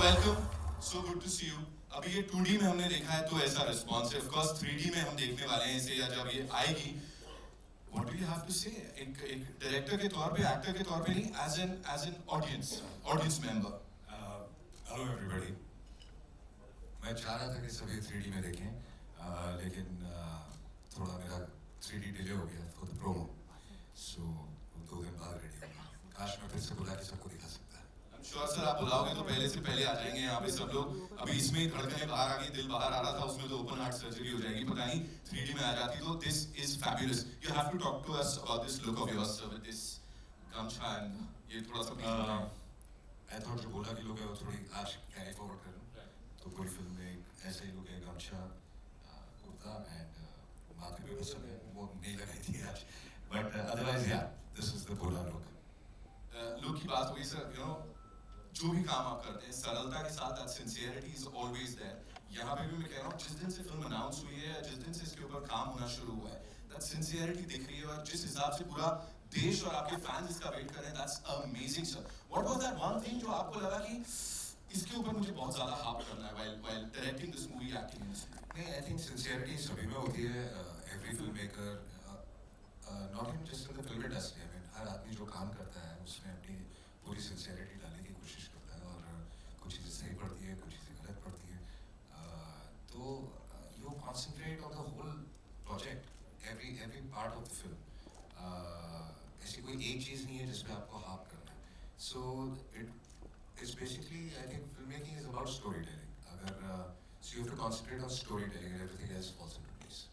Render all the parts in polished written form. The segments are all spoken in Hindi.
Welcome, so good to see you. अभी ये 2D में हमने देखा है तो ऐसा रिस्पॉन्स है, ऑफ कोर्स 3D में हम देखने वाले हैं इसे, या जब ये आएगी, what do you have to say एक डायरेक्टर के तौर पे, एक्टर के तौर पे नहीं, as an audience member. Hello everybody. मैं चाह रहा था कि सभी 3D में देखें, लेकिन थोड़ा मेरा 3D डिले हो गया फॉर द प्रोमो, सो 2 दिन बाद रेडी होगा। काश मैं फिर से बुला के सबको दिखा सकता। श्योर सर, आप बुलाओगे तो पहले से पहले आ जाएंगे यहाँ पे सब लोग। अभी इसमें धड़कनें बाहर आ गई, दिल बाहर आ रहा था, उसमें तो ओपन हार्ट सर्जरी हो जाएगी, पता नहीं 3D में आ जाती तो। This is fabulous. You have to talk to us about this look of yours with this gamcha and ये थोड़ा सा मैं थोड़ा जो बोला कि लोग है वो थोड़ी आज कैरी फॉरवर्ड करूँ, तो पूरी फिल्म में ऐसा ही लुक है, गमछा, कुर्ता एंड माथे पे बस वो नहीं लगाई थी आज, बट अदरवाइज या दिस इज द पूरा लुक की बात हुई सर, यू नो जो भी काम आप करते हैं सरलता के साथ, that sincerity is always there. यहाँ पे भी मैं कह रहा हूँ, जिस दिन से फिल्म अनाउंस हुई है, जिस दिन से इसके ऊपर काम होना शुरू हुआ है, दैट सिंसियरिटी दिख रही है, और जिस हिसाब से पूरा देश और आपके फैंस इसका वेट कर रहे हैं, that's amazing sir. What was that one thing जो आपको लगा कि इसके ऊपर मुझे बहुत ज्यादा हार्प करना है while directing this movie, acting in this movie? नहीं, आई थिंक सिंसियरिटी सभी में होती है। Every film maker, not even just in the film industry, I mean हर आदमी जो काम करता है उसमें अपनी पूरी सिंसियरिटी डालने की कोशिश करता है, और कुछ चीज़ें सही पड़ती है, कुछ चीज़ें गलत पड़ती है, तो you concentrate on the whole project, every part of the film. ऐसी कोई एक चीज़ नहीं है जिसमें आपको हार्प करना है। So it is basically, I think film making is about story telling. अगर so you have to concentrate on story telling and everything else falls into place.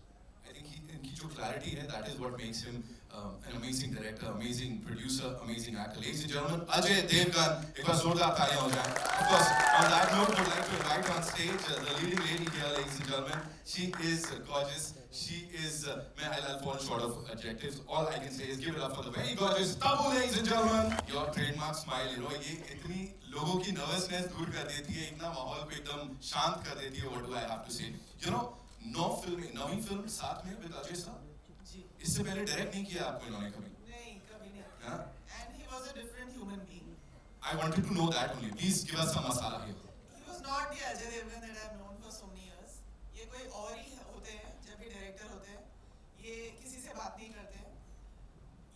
I think इनकी जो clarity है, that is what makes him an amazing director, amazing producer, amazing actor. Ladies and gentlemen, Ajay Devgan, एक बार जोरदार तालियां हो जाएं. Of course, on that note, would like to invite on stage the leading lady here, ladies and gentlemen. She is gorgeous. She is, I'll fall short of adjectives. All I can say is give it up for the very gorgeous Tabu, ladies and gentlemen. Your trademark smile, you know, ये इतनी लोगों की nervousness दूर कर देती है, इतना माहौल को एकदम शांत कर देती है. What do I have to say? You know, Navi film साथ में विद अजय सर, इससे पहले डायरेक्ट नहीं किया आपको इन्होंने कभी? नहीं, कभी नहीं। And he was a different human being. I wanted to know that only. Please give us some masala here. He was not the Ajay Devgan that I have known for so many years. ये कोई और ही होते हैं जब भी डायरेक्टर होते हैं। ये किसी से बात नहीं करते हैं,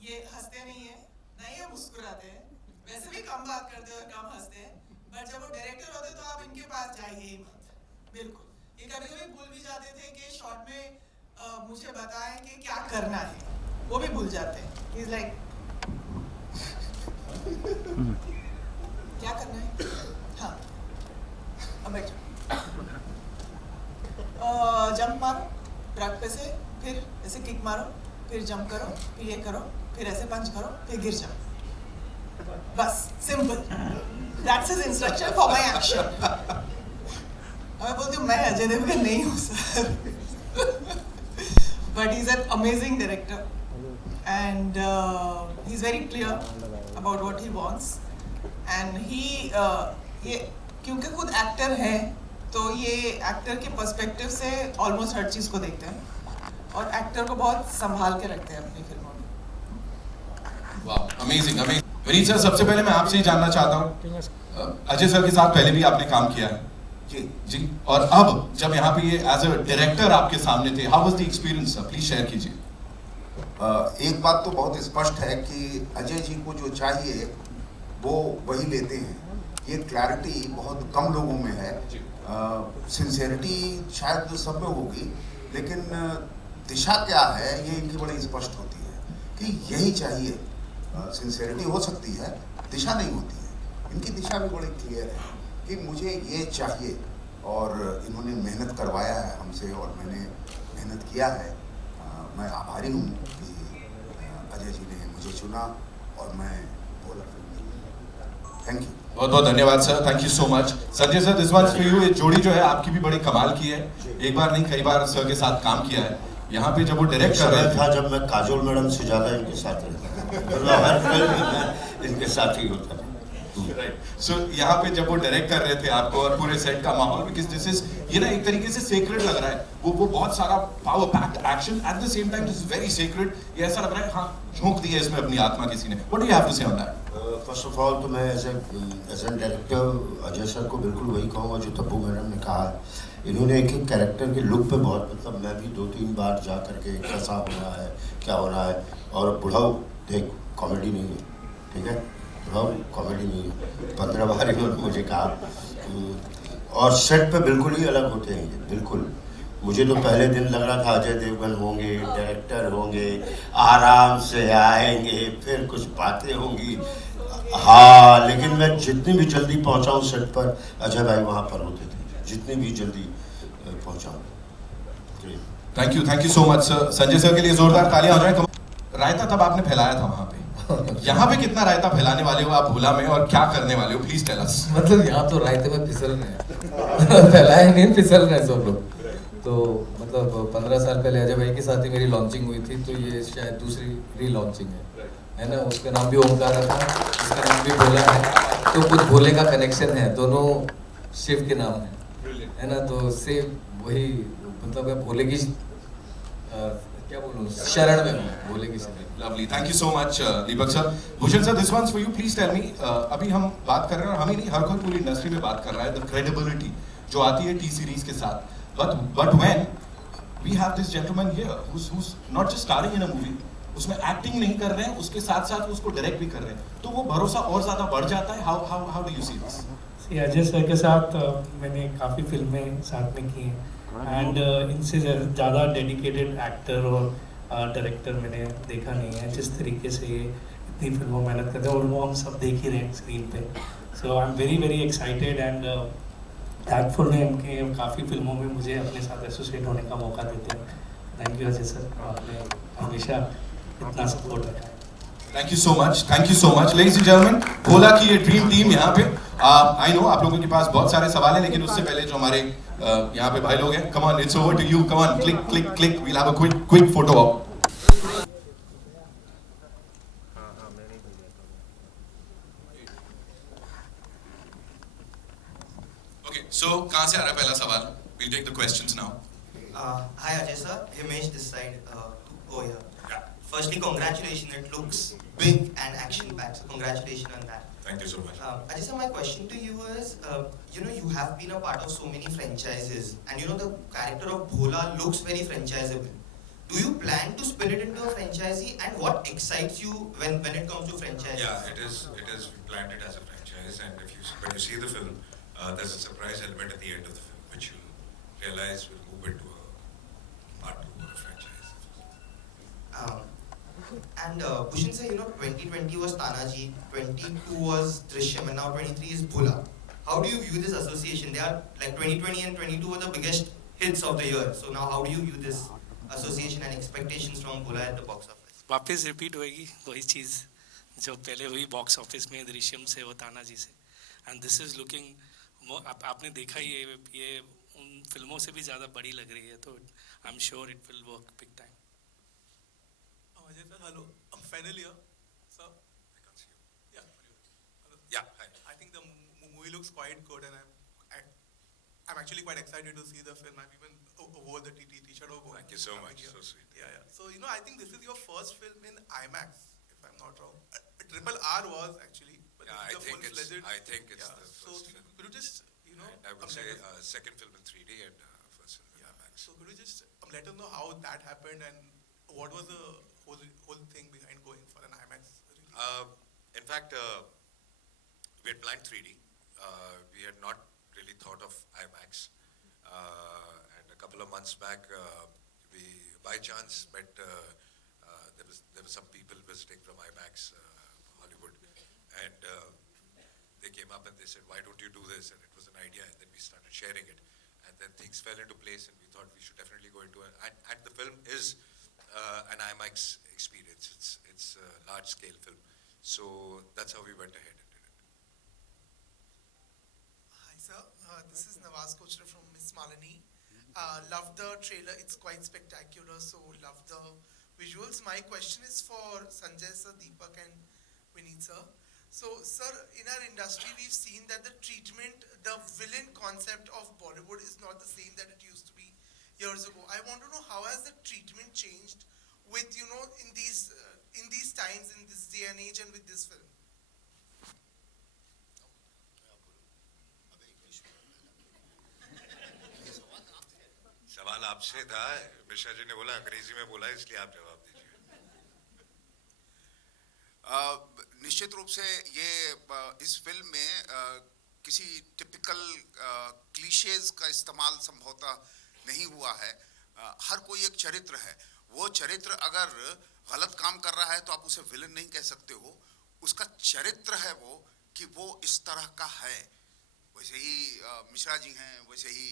ये हंसते नहीं है, ना ही मुस्कुराते हैं, वैसे भी कम बात करते हैं और कम हंसते हैं, बट जब वो डायरेक्टर होते तो आप इनके पास जाइए ही मत, बिल्कुल। ये कभी-कभी भूल भी जाते थे कि शॉट में मुझे बताएं कि क्या करना है, वो भी भूल जाते हैं। He's like, क्या करना है? हाँ, अब बैठो। जंप मारो ट्रक पे से, फिर ऐसे किक मारो, फिर जंप करो, फिर ये करो, फिर ऐसे पंच करो, फिर गिर जाओ। बस, simple. That's his instruction for my action. मैं बोलती हूँ मैं अजय देवगन नहीं हूँ sir, but he's an amazing director and he's very clear about what he wants and he ये क्योंकि खुद एक्टर है तो ये एक्टर के पर्सपेक्टिव से ऑलमोस्ट हर चीज़ को देखते हैं और एक्टर को बहुत संभाल के रखते हैं अपनी फिल्मों में। वाह, अमेजिंग अमेजिंग। विनीत सर, सबसे पहले मैं आपसे ही जानना चाहता हूँ, अजय सर के साथ पहले भी आपने काम किया है जी, और अब जब यहाँ पे ये एज अ डायरेक्टर आपके सामने थे, how was the experience sir? Please share कीजिए। एक बात तो बहुत स्पष्ट है कि अजय जी को जो चाहिए वो वही लेते हैं। ये क्लैरिटी बहुत कम लोगों में है। सिंसेरिटी शायद सब में होगी, लेकिन दिशा क्या है ये इनकी बड़ी स्पष्ट होती है कि यही चाहिए। सिंसेरिटी हो सकती है, दिशा नहीं होती है। इनकी दिशा भी बड़ी क्लियर है कि मुझे ये चाहिए, और इन्होंने मेहनत करवाया है हमसे और मैंने मेहनत किया है। मैं आभारी हूँ कि अजय जी ने मुझे चुना और मैं बोला फिल्म। थैंक यू, बहुत बहुत धन्यवाद sir, thank you so much. Sanjay sir, this was for you. ये जोड़ी जो है आपकी भी बड़ी कमाल की है, एक बार नहीं कई बार सर के साथ काम किया है। यहाँ पे जब वो डायरेक्ट कर रहे था, जब मैं काजोल मैडम से ज्यादा इनके साथ रहता हर फिल्म में इनके साथ ही होता था। सो यहाँ पे जब वो डायरेक्ट कर रहे थे आपको और पूरे सेट का माहौल, बिकॉज़ दिस इज ये ना एक तरीके से सेक्रेड लग रहा है, वो बहुत सारा power packed action at the same time this is very sacred. ये ऐसा लग रहा है हाँ झोंक दिया इसमें अपनी आत्मा किसी ने। What do you have to say on that? First of all तो मैं as an director Ajay sir को बिल्कुल वही कहूँगा जो तब्बू मैडम ने कहा है। इन्होंने एक एक कैरेक्टर के लुक पे बहुत, मतलब मैं भी 2-3 बार जा करके कैसा हो रहा है, क्या हो रहा है। और बुढ़ाऊ देख कॉमेडी नहीं है, ठीक है, बुढ़ाऊ कॉमेडी नहीं है, 15 बार इन्होंने मुझे कहा। और सेट पे बिल्कुल ही अलग होते हैं ये, बिल्कुल। मुझे तो पहले दिन लग रहा था अजय देवगन होंगे, डायरेक्टर होंगे, आराम से आएंगे, फिर कुछ बातें होंगी। हाँ, लेकिन मैं जितनी भी जल्दी पहुंचा हूँ सेट पर, अजय भाई वहाँ पर होते थे, जितनी भी जल्दी पहुंचा हूँ। Thank you so much sir. Sanjay sir के लिए जोरदार तालियां हो जाए। रायता तब आपने फैलाया था वहाँ पे, यहाँ पे कितना रायता फैलाने वाले हो आप भोला में, और क्या करने वाले हो, प्लीज टेल अस। मतलब यहाँ तो रायते में फिसल रहे हैं फैलाए नहीं, फिसल रहे हैं सब लोग। तो मतलब 15 साल पहले अजय भाई के साथ ही मेरी लॉन्चिंग हुई थी, तो ये शायद दूसरी री-लॉन्चिंग है ना। उसका नाम भी ओमकार है, इसका नाम भी भोला है, तो कुछ भोले का कनेक्शन है, दोनों शिव के नाम है ना। तो से वही मतलब मैं भोले की क्या बोलूँ, शरण में हूँ, भोले की शरण। Lovely, thank you so much Deepak sir. Bhushan sir, this one's for you, please tell me. अभी हम बात कर रहे हैं, और हम ही नहीं, हर कोई पूरी इंडस्ट्री में बात कर रहा है, द क्रेडिबिलिटी जो आती है टी सीरीज के साथ। But when we have this gentleman here who's not just starring in a movie, उसमें एक्टिंग नहीं कर रहे हैं, उसके साथ साथ उसको डायरेक्ट भी कर रहे हैं, तो वो भरोसा और ज्यादा बढ़ जाता है। How do you see this? Ajay sir के साथ मैंने काफ़ी फिल्में साथ में की हैं, एंड इनसे ज़्यादा डेडिकेटेड एक्टर और डायरेक्टर मैंने देखा नहीं है। जिस तरीके से ये इतनी फिल्मों में मेहनत करते हैं, और वो हम सब देख ही रहे हैं स्क्रीन पे। So I am very excited and thankful है उनके, काफ़ी फिल्मों में मुझे अपने साथ एसोसिएट होने का मौका देते हैं। थैंक यू अजय सर, आपने हमेशा इतना सपोर्ट रखा है। Thank you so much ladies and gentleman. Bholaa की ये ड्रीम टीम यहाँ पे, आई नो आप लोगों के पास बहुत सारे सवाल हैं, लेकिन उससे पहले जो हमारे यहाँ पे भाई लोग हैं, come on, it's over to you, come on, click, we'll have a quick photo op. Okay, so कहाँ से आ रहा है पहला सवाल? We'll take the questions now. Hi Ajay sir, Himesh this side. Oh yeah. Firstly, congratulations. It looks big and action-packed. So congratulations on that. Thank you so much. Ajay sir, my question to you is, you have been a part of so many franchises, and the character of Bhola looks very franchisable. Do you plan to spin it into a franchisee, and what excites you when it comes to franchises? Yeah, it is planned it as a franchise, and when you see the film, there's a surprise element at the end of the film, which you'll realize will move into a part 2 or a franchise. And Bhushan sir, 2020 was Tanaji, 22 was Drishyam, and now 23 is Bhola. How do you view this association? They are like 2020 and 22 were the biggest hits of the year. So now how do you view this association and expectations from Bhola at the box office? वापस रिपीट होएगी वही चीज़ जो पहले हुई बॉक्स ऑफिस में दृश्यम से और तानाजी से, एंड दिस इज लुकिंग, आपने देखा ये उन फिल्मों से भी ज़्यादा बड़ी लग रही है, तो I am sure it will work big time. Ajay sir, hello. Final year, sir. I can't see you. Yeah. Hello. Yeah, hi. I think the movie looks quite good, and I'm actually quite excited to see the film. I've even wore the T-shirt over. Thank you so much. So sweet. Yeah. So I think this is your first film in IMAX, if I'm not wrong. Triple R was actually. But Yeah, this is the full-fledged. I think it's the So first film. could you just And I would say second film in 3D and first film in IMAX. So could you just let us know how that happened and what was the whole thing behind going for an IMAX release? In fact, we had planned 3D. We had not really thought of IMAX. And a couple of months back, we by chance met. There were some people visiting from IMAX Hollywood, and they came up and they said, "Why don't you do this?" And it was an idea, and then we started sharing it, and then things fell into place, and we thought we should definitely go into it. And the film is an IMAX experience. It's a large-scale film, so that's how we went ahead and did it. Hi sir, this is Nawaz Kochra from Miss Malini. Love the trailer, it's quite spectacular, so love the visuals. My question is for Sanjay sir, Deepak and Vineet sir. So sir, in our industry we've seen that the treatment, the villain concept of Bollywood is not the same that it used to be years ago. I want to know how has the treatment changed with in these times, in this day and age, and with this film. आपसे था, मिश्रा जी ने बोला अंग्रेजी में बोला, इसलिए आप जवाब दीजिए। निश्चित रूप से ये इस फिल्म में किसी टिपिकल क्लीशेज का इस्तेमाल संभवतः नहीं हुआ है। हर कोई एक चरित्र है। वो चरित्र अगर गलत काम कर रहा है तो आप उसे विलन नहीं कह सकते हो। उसका चरित्र है वो कि वो इस तरह का है। वैसे ही मिश्रा जी हैं, वैसे ही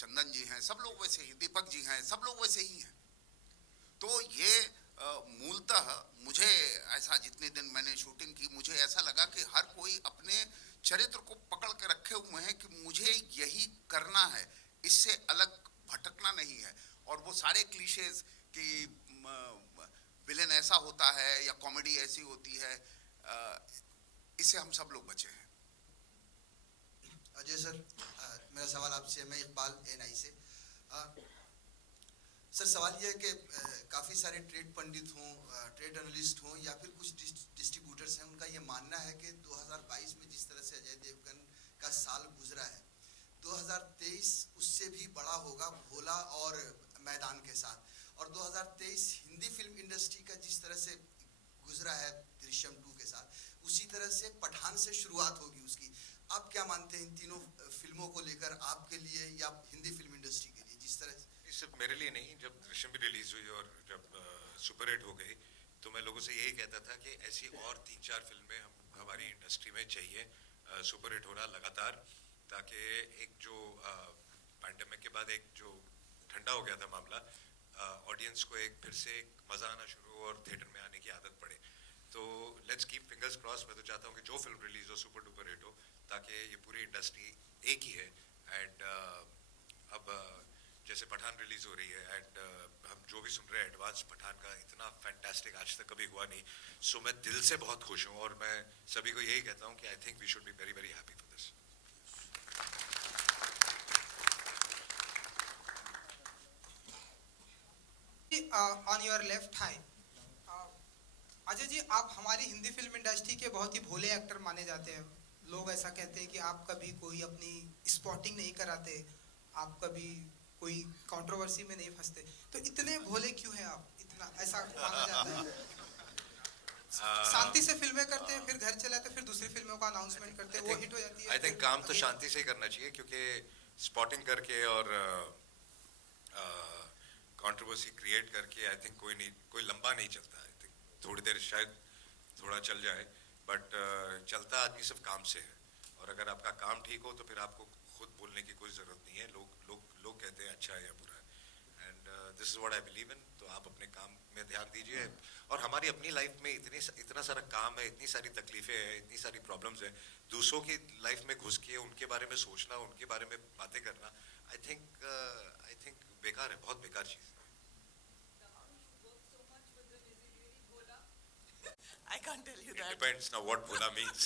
चंदन जी हैं, सब लोग वैसे ही, दीपक जी हैं, सब लोग वैसे ही हैं। तो ये मूलतः मुझे ऐसा, जितने दिन मैंने शूटिंग की, मुझे ऐसा लगा कि हर कोई अपने चरित्र को पकड़ के रखे हुए हैं कि मुझे यही करना है, इससे अलग भटकना नहीं है। और वो सारे क्लीशेज कि विलेन ऐसा होता है या कॉमेडी ऐसी होती है, इससे हम सब लोग बचे हैं। अजय सर, मेरा सवाल आपसे है, मैं इकबाल NI से। सर सवाल यह है कि काफ़ी सारे ट्रेड पंडित हों, ट्रेड एनालिस्ट हों या फिर कुछ डिस्ट्रीब्यूटर्स हैं, उनका ये मानना है कि 2022 में जिस तरह से अजय देवगन का साल गुजरा है, 2023 उससे भी बड़ा होगा भोला और मैदान के साथ। और 2023 हिंदी फिल्म इंडस्ट्री का जिस तरह से गुजरा है दृश्यम 2 के साथ, उसी तरह से पठान से शुरुआत होगी उसकी। आप क्या मानते हैं इन तीनों फिल्मों को लेकर, आपके लिए या हिंदी फिल्म इंडस्ट्री के लिए, जिस तरह सिर्फ मेरे लिए नहीं, जब दृश्यम भी रिलीज हुई और जब सुपरहिट हो गई तो मैं लोगों से यही कहता था कि ऐसी और 3-4 फिल्में हमारी इंडस्ट्री में चाहिए, सुपरहिट हो रहा लगातार, ताकि एक जो पैंडेमिक के बाद एक जो ठंडा हो गया था मामला, ऑडियंस को एक फिर से एक मज़ा आना शुरू हो और थिएटर में आने की आदत पड़े। तो लेट्स कीप फिंगर्स क्रॉस। मैं तो चाहता हूँ कि जो फिल्म रिलीज हो सुपर डुपर हिट हो, ताकि ये पूरी इंडस्ट्री एक ही है। एंड अब जैसे पठान रिलीज हो रही है एंड हम जो भी सुन रहे हैं एडवांस पठान का, इतना फैंटास्टिक आज तक कभी हुआ नहीं। सो मैं दिल से बहुत खुश हूँ और मैं सभी को यही कहता हूँ कि I think we should be very very happy for this. On your left hi, Ajay ji, आप हमारी हिंदी फिल्म इंडस्ट्री के बहुत ही भोले एक्टर माने जाते हैं। लोग ऐसा कहते हैं कि आप कभी कोई अपनी स्पॉटिंग नहीं कराते, आप कभी कोई कंट्रोवर्सी में नहीं फंसते, तो इतने भोले क्यों हैं आप? इतना ऐसा माना जाता है। शांति से फिल्में करते हैं, फिर घर चले आते हैं, फिर दूसरी फिल्मों का अनाउंसमेंट करते हैं, वो हिट हो जाती है। आई थिंक काम तो शांति से ही करना चाहिए, क्योंकि स्पॉटिंग करके और कंट्रोवर्सी क्रिएट करके आई थिंक कोई लंबा नहीं चलता। आई थिंक थोड़ी देर शायद थोड़ा चल जाए, बट चलता आदमी सिर्फ काम से है। और अगर आपका काम ठीक हो तो फिर आपको खुद बोलने की कोई ज़रूरत नहीं है। लोग कहते हैं अच्छा है या बुरा है, and this is what I believe in. तो आप अपने काम में ध्यान दीजिए। और हमारी अपनी लाइफ में इतना सारा काम है, इतनी सारी तकलीफ़ें हैं, इतनी सारी प्रॉब्लम्स हैं। दूसरों की लाइफ में घुस के उनके बारे में सोचना, उनके बारे में बातें करना, आई थिंक बेकार है, बहुत बेकार चीज़ है। I can't tell you It that. depends now what bhola means.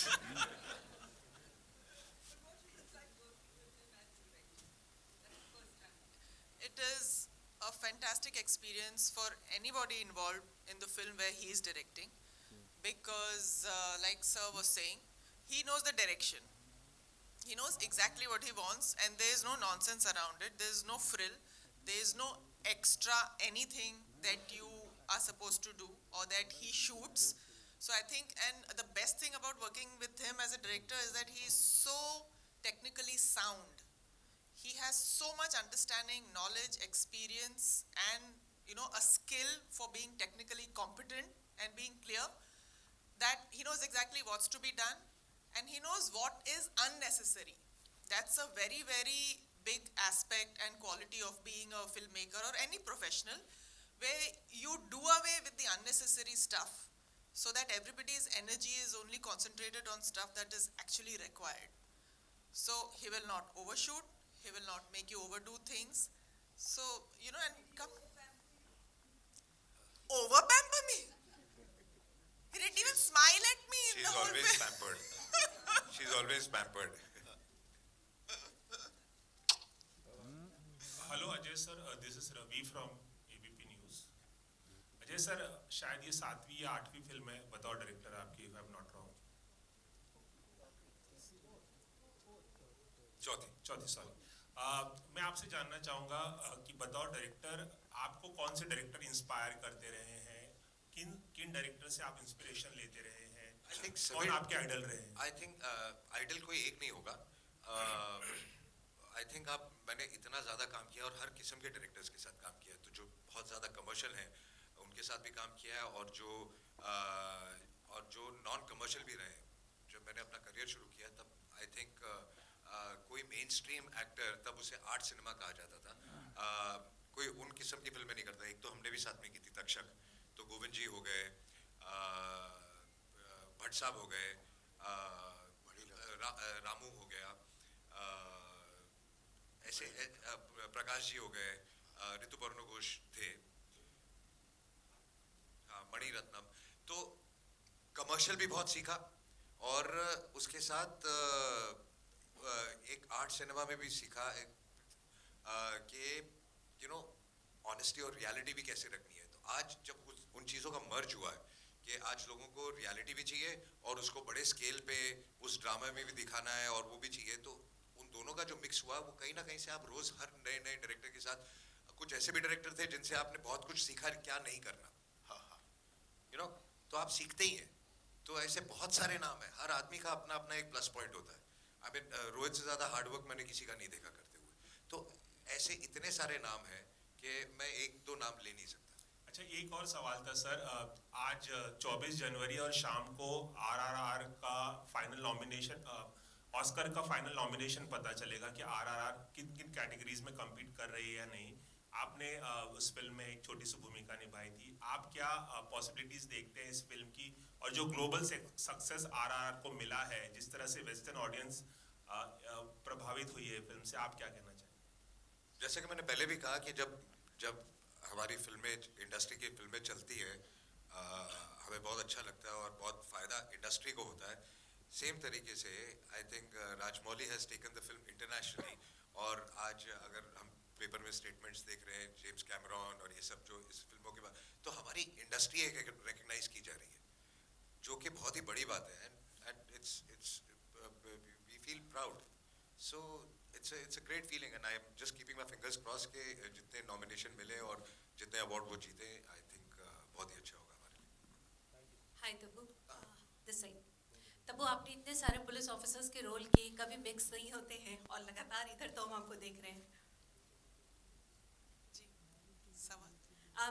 It is a fantastic experience for anybody involved in the film where he is directing, because like sir was saying, he knows the direction. He knows exactly what he wants, and there is no nonsense around it. There is no frill. There is no extra anything that you are supposed to do or that he shoots. So I think, and the best thing about working with him as a director is that he is so technically sound. He has so much understanding, knowledge, experience, and a skill for being technically competent and being clear, that he knows exactly what's to be done, and he knows what is unnecessary. That's a very, very big aspect and quality of being a filmmaker or any professional, where you do away with the unnecessary stuff so that everybody's energy is only concentrated on stuff that is actually required. So he will not overshoot, he will not make you overdo things. So, and come over-pamper me. He didn't even smile at me in the whole She's always film. pampered. She's always pampered. Hello Ajay sir, this is Ravi from ABP news. Ajay sir, शायद ये 7वीं या 8वीं फिल्म है बतौर डायरेक्टर आपकी, if I am not wrong. चौथी, सॉरी। मैं आपसे जानना चाहूँगा कि बतौर डायरेक्टर आपको कौन से डायरेक्टर इंस्पायर करते रहे हैं, किन किन डायरेक्टर से आप इंस्पिरेशन लेते रहे हैं, कौन आपके आइडल रहे हैं? आई थिंक आइडल कोई एक नहीं होगा. आई थिंक मैंने इतना ज़्यादा काम किया और हर किस्म के डायरेक्टर्स के साथ काम किया, तो जो बहुत ज़्यादा कमर्शियल हैं उनके साथ भी काम किया है, और जो नॉन कमर्शियल भी रहे. जब मैंने अपना करियर शुरू किया तब आई थिंक कोई मेन स्ट्रीम एक्टर, तब उसे आर्ट सिनेमा कहा जाता था, कोई उन किस्म की फिल्में नहीं करता. एक तो हमने भी साथ में की थी तक्षक, तो गोविंद जी हो गए, भट्ट साहब हो गए, रामू हो गया, ऐसे प्रकाश जी हो गए, ऋतुपर्णो घोष थे, मणि रत्नम. तो कमर्शियल भी बहुत सीखा और उसके साथ एक आर्ट सिनेमा में भी सीखा कि ऑनेस्टी और रियलिटी भी कैसे रखनी है. तो आज जब उन चीज़ों का मर्ज हुआ है कि आज लोगों को रियलिटी भी चाहिए और उसको बड़े स्केल पे उस ड्रामा में भी दिखाना है और वो भी चाहिए, तो उन दोनों का जो मिक्स हुआ वो कहीं ना कहीं से आप रोज़ हर नए नए डायरेक्टर के साथ, कुछ ऐसे भी डायरेक्टर थे जिनसे आपने बहुत कुछ सीखा क्या नहीं करना, तो आप सीखते ही हैं. तो ऐसे बहुत सारे नाम हैं, हर आदमी का अपना अपना एक प्लस पॉइंट होता है. आई मीन रोहित से ज़्यादा हार्डवर्क मैंने किसी का नहीं देखा करते हुए. तो ऐसे इतने सारे नाम हैं कि मैं एक दो नाम ले नहीं सकता. अच्छा, एक और सवाल था सर. आज 24 जनवरी और शाम को RRR का फाइनल नॉमिनेशन, ऑस्कर का फाइनल नॉमिनेशन पता चलेगा कि RRR किन किन कैटेगरीज में कम्पीट कर रही है या नहीं. आपने उस फिल्म में एक छोटी सी भूमिका निभाई थी. आप क्या पॉसिबिलिटीज देखते हैं इस फिल्म की, और जो ग्लोबल सक्सेस RRR को मिला है, जिस तरह से वेस्टर्न ऑडियंस प्रभावित हुई है फिल्म से, आप क्या कहना चाहेंगे? जैसे कि मैंने पहले भी कहा कि जब हमारी फिल्में, इंडस्ट्री की फिल्में चलती है, हमें बहुत अच्छा लगता है और बहुत फ़ायदा इंडस्ट्री को होता है. सेम तरीके से I think Rajamouli has taken the film internationally. और आज अगर हम पेपर में स्टेटमेंट्स देख रहे हैं, जेम्स कैमरॉन और ये सब जो इस फिल्मों के बाद, तो हमारी इंडस्ट्री एक रिकग्नाइज की जा रही है, जो कि बहुत ही बड़ी बात है. And it's we feel proud. So it's a great feeling and I am just keeping my fingers cross के जितने नॉमिनेशन मिले और जितने अवार्ड वो जीते, आई थिंक बहुत ही अच्छा होगा हमारे लिए. हाय तब्बू, दिस साइड. तब्बू, आपने इतने सारे पुलिस ऑफिसर्स के रोल किए, कभी मिक्स नहीं होते हैं और लगातार इधर तो हम आपको देख रहे हैं.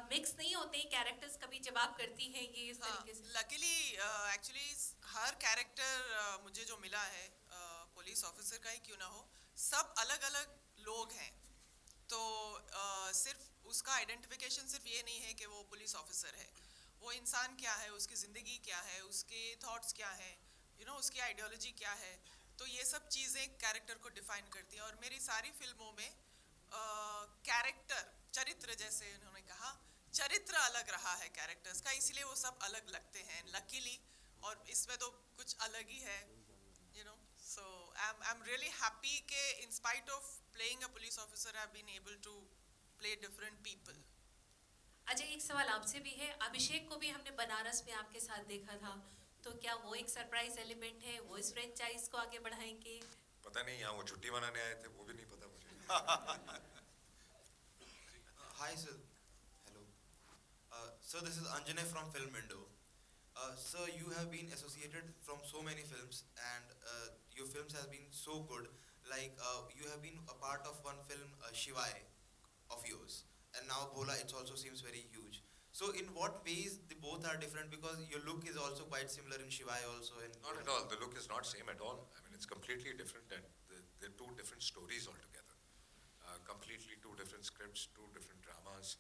मिक्स नहीं होते कैरेक्टर्स कभी जब आप करती हैं ये इस तरीके से? लकीली एक्चुअली हर कैरेक्टर मुझे जो मिला है, पुलिस ऑफिसर का ही क्यों ना हो, सब अलग अलग लोग हैं. तो सिर्फ उसका आइडेंटिफिकेशन सिर्फ ये नहीं है कि वो पुलिस ऑफिसर है. वो इंसान क्या है, उसकी ज़िंदगी क्या है, उसके थॉट्स क्या हैं, उसकी आइडियोलॉजी क्या है. तो ये सब चीज़ें कैरेक्टर को डिफाइन करती हैं. और मेरी सारी फिल्मों में कैरेक्टर, चरित्र, जैसे उन्होंने कहा, चरित्र अलग रहा है कैरेक्टर्स का, इसलिए वो सब अलग लगते हैं लकीली. और इसमें तो कुछ अलग ही है, so I'm really happy कि in spite of playing a police officer I've been able to play different people. Ajay, एक सवाल आपसे भी है. अभिषेक को भी हमने बनारस में आपके साथ देखा था, तो क्या वो एक सरप्राइज एलिमेंट है, वो इस फ्रेंचाइज को आगे बढ़ाएंगे? पता नहीं, यहाँ वो छुट्टी मनाने आए थे, वो भी नहीं पता मुझे. Hi sir, hello. So this is Anjanay from Film Window. Sir, you have been associated from so many films, and your films have been so good. Like you have been a part of one film, Shivai, of yours, and now Bhola. It also seems very huge. So in what ways they both are different? Because your look is also quite similar in Shivai also. And not at all. The look is not same at all. I mean, it's completely different, and they're two different stories altogether. Completely two different scripts, two different dramas,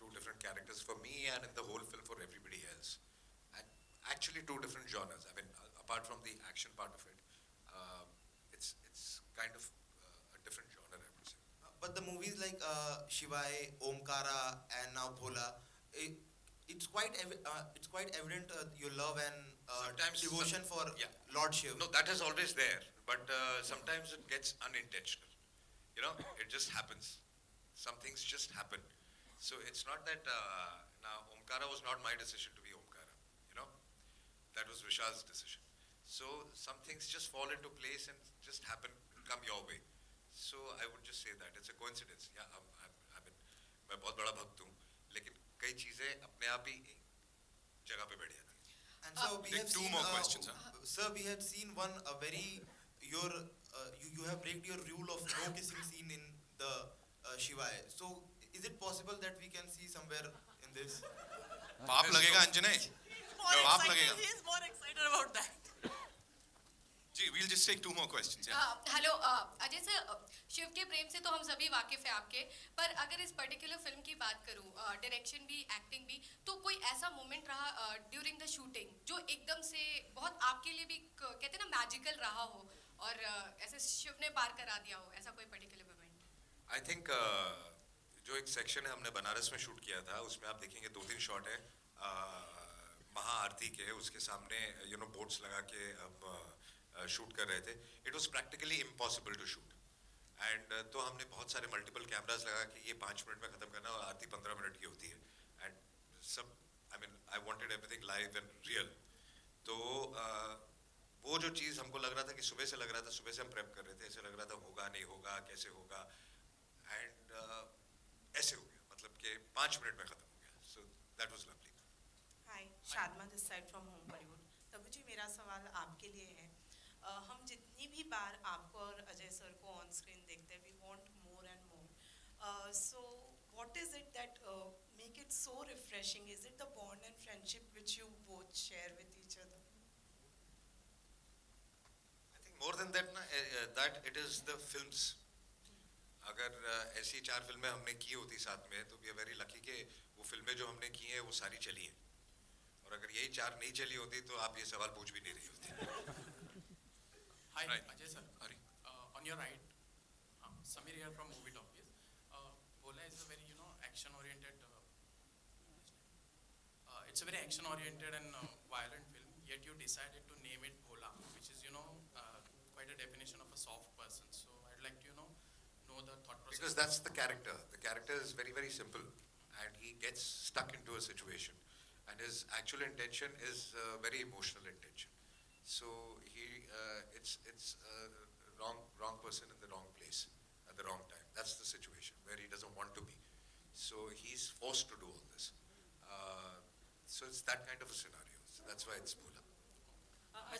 two different characters for me and in the whole film for everybody else. And actually two different genres. I mean, apart from the action part of it, it's kind of a different genre, I would say. But the movies like Shivai, Omkara, and now Bhola, it's quite evident your love and devotion for Lord Shiv. No, that is always there, but sometimes it gets unintentional. It just happens. Some things just happen. So it's not that now Omkara was not my decision to be Omkara. That was Vishal's decision. So some things just fall into place and just happen, come your way. So I would just say that it's a coincidence. Yeah, I mean, मैं बहुत बड़ा भक्त हूँ, लेकिन कई चीजें अपने आप ही जगह पे बैठ जाती हैं. And so we have two seen, more questions, Sir, we have seen a very you have break your rule of no kissing scene in the Shivai. So is it possible that we can see somewhere in this? पाप लगेगा अंजने. पाप लगेगा. He is more excited about that. जी, we'll just take two more questions. Yeah. Hello Ajay sir, Shiv के प्रेम से तो हम सभी वाकिफ हैं आपके, पर अगर इस पर्टिकुलर फिल्म की बात करूं, डायरेक्शन भी, एक्टिंग भी, तो कोई ऐसा मोमेंट रहा ड्यूरिंग द शूटिंग जो एकदम से बहुत आपके लिए भी कहते हैं ना मैजिकल रहा हो और ऐसे शिव ने पार करा दिया हो, ऐसा कोई पर्टिकुलर मोमेंट? I think जो एक सेक्शन है हमने बनारस में शूट किया था, उसमें आप देखेंगे 2-3 शॉट है महाआरती के, उसके सामने बोट्स लगा के हम शूट कर रहे थे. It was practically impossible to shoot and तो हमने बहुत सारे मल्टीपल कैमरास लगा कि ये 5 मिनट में खत्म करना और आरती 15 मिनट की होती है एंड सब I wanted everything live and real. तो वो जो चीज़ हमको लग रहा था कि सुबह से लग रहा था, सुबह से हम प्रेप कर रहे थे, ऐसे लग रहा था होगा नहीं होगा कैसे होगा एंड ऐसे हो गया, मतलब कि 5 मिनट में खत्म हो गया. So that was lovely. Hi, Shadma this side from home Bollywood. Tabu ji, मेरा सवाल आपके लिए है. हम जितनी भी बार आपको और अजय सर को ऑन स्क्रीन देखते हैं, we want more and more. So what is it that make it so refreshing? Is it the bond and friendship which you both share with each other? I think more than that ना, that it is the films. अगर ऐसी 4 फिल्में हमने की होती साथ में तो वी आर वेरी लकी कि वो फिल्में जो हमने की हैं वो सारी चली हैं, और अगर यही 4 नहीं चली होती तो आप ये सवाल पूछ भी नहीं रही होती. Hi, Ajay sir. On your right, Samir here from Movie Talkies. Bhola is a very action-oriented. It's a very action-oriented and violent film. Yet you decided to name it Bhola, which is quite a definition of a soft person. So I'd like to know the thought process. Because that's the character. The character is very, very simple, and he gets stuck into a situation, and his actual intention is very emotional intention. So it's wrong person in the wrong place at the wrong time. That's the situation where he doesn't want to be. So he's forced to do all this. So it's that kind of a scenario. So that's why it's Bhola.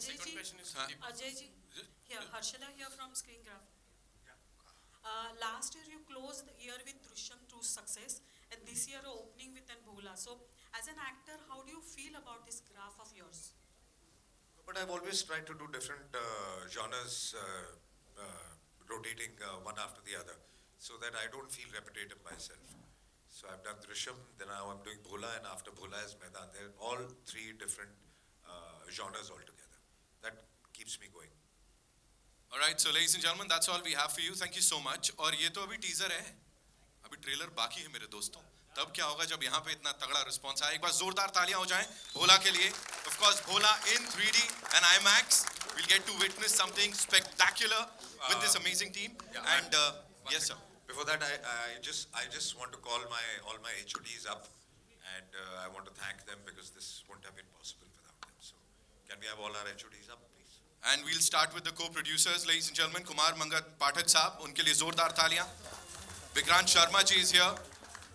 Second question is Ajay ji, here Harshada here from Screencraft. Last year you closed the year with Drishyam 2 success, and this year opening with an Bhola. So as an actor, how do you feel about this graph of yours? But I've always tried to do different genres, rotating one after the other, so that I don't feel repetitive myself. So I've done Drishyam, then now I'm doing Bhola, and after Bhola is Maidan. They're all 3 different genres altogether. That keeps me going. All right, so ladies and gentlemen, that's all we have for you. Thank you so much. और ये तो अभी टीजर है, अभी ट्रेलर बाकी है मेरे दोस्तों. तब क्या होगा जब यहाँ पे इतना तगड़ा रिस्पॉन्स आए? एक बार जोरदार तालियां हो जाएं भोला के लिए. Of course, Bhola in 3D and IMAX. We'll get to witness something spectacular with this amazing team. Yeah, and yes, sir. Before that, I just want to call all my HODs up, and I want to thank them because this wouldn't have been possible without them. So, can we have all our HODs up, please? And we'll start with the co-producers, ladies and gentlemen. Kumar Mangat Pathak साहब, उनके लिए जोरदार तालियां. Vikrant Sharma ji is here.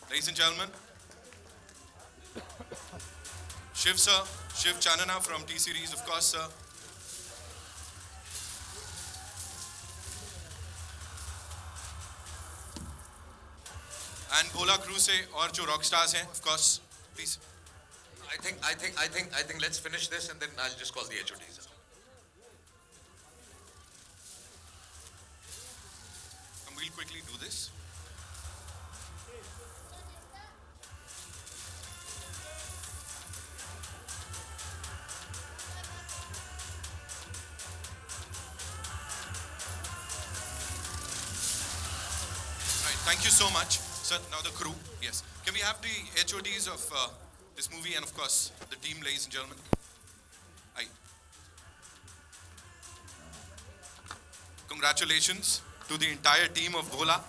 Ladies and gentlemen, Shiv sir, Shiv Chanana from T-Series, of course, sir. And Bhola crew से और जो rock stars हैं, of course, please. I think let's finish this and then I'll just call the HODs. And we'll quickly do this. Thank you so much. Sir, now the crew. Yes. Can we have the HODs of this movie and of course the team, ladies and gentlemen? Aye. Congratulations to the entire team of Bhola.